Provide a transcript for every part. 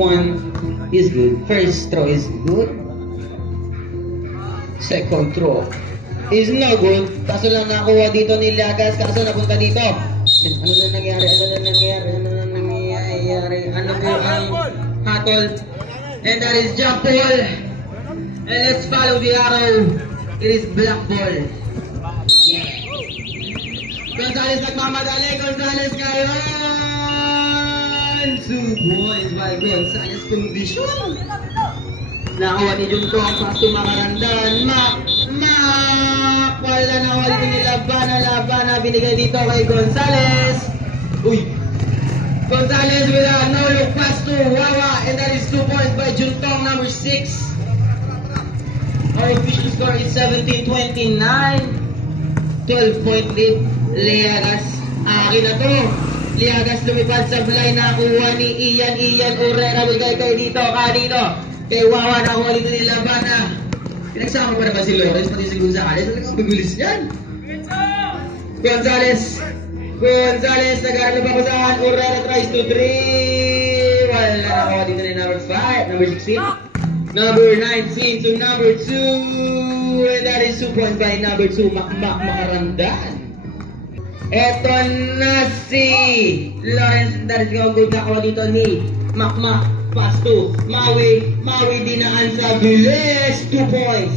one is good. First throw is good. Second throw is no good. Kaso lang nakuha dito ni Llagas. Kaso napunta dito. Ano na nangyari? Ano po ang hatol? And that is jump ball. And let's follow the arrow. It is black ball. Yeah. Gonzales nagmamadali. Gonzales ngayon. 2 points by Gonzales condition. Nakuha ni Junto ang pasto Makarandan. Wala na wala ni Labana. Binigay dito kay Gonzales. Uy. Gonzales with a no-look pass to Wawa. And that is 2 points by Juntong, number 6. Our official score is 17-29. 12-point lead. Llagas. Akin na to. Llagas lumipad sa fly. Nakuha ni Ian Urrera. Bigay kayo dito. Kanino? Kay Wawa. Nakuha dito ni Labana. Pinagsama pa naman si Lawrence. Pati si Gonzales. Talagang magulis yan. Gonzales. Nag-aaral pa ko saan. Urrera tries to 3. Wala na nakuha dito ni number 5. Number 16. Number 19 to number 2. And that is 2 points by number 2. Makarandan. Eto na si Lawrence. That is going good. Nakuha dito ni Pass to Maui dinaan sa bilis. 2 points.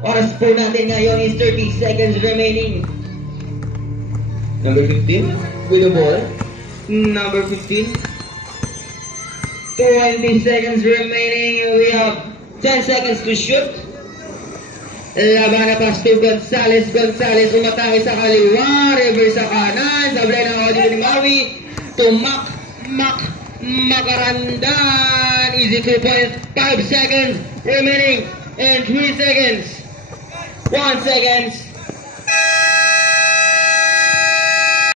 Oras po natin ngayon is 30 seconds remaining. Number 15 with the ball. Number 15. 20 seconds remaining. We have 10 seconds to shoot. Labana pass to Gonzales. Umatake sa kaliwa. Reverse sa kanan. Sablay ng audio ni Maui. To Makarandan. Easy 2 points. 5 seconds remaining. And 3 seconds. 1 second.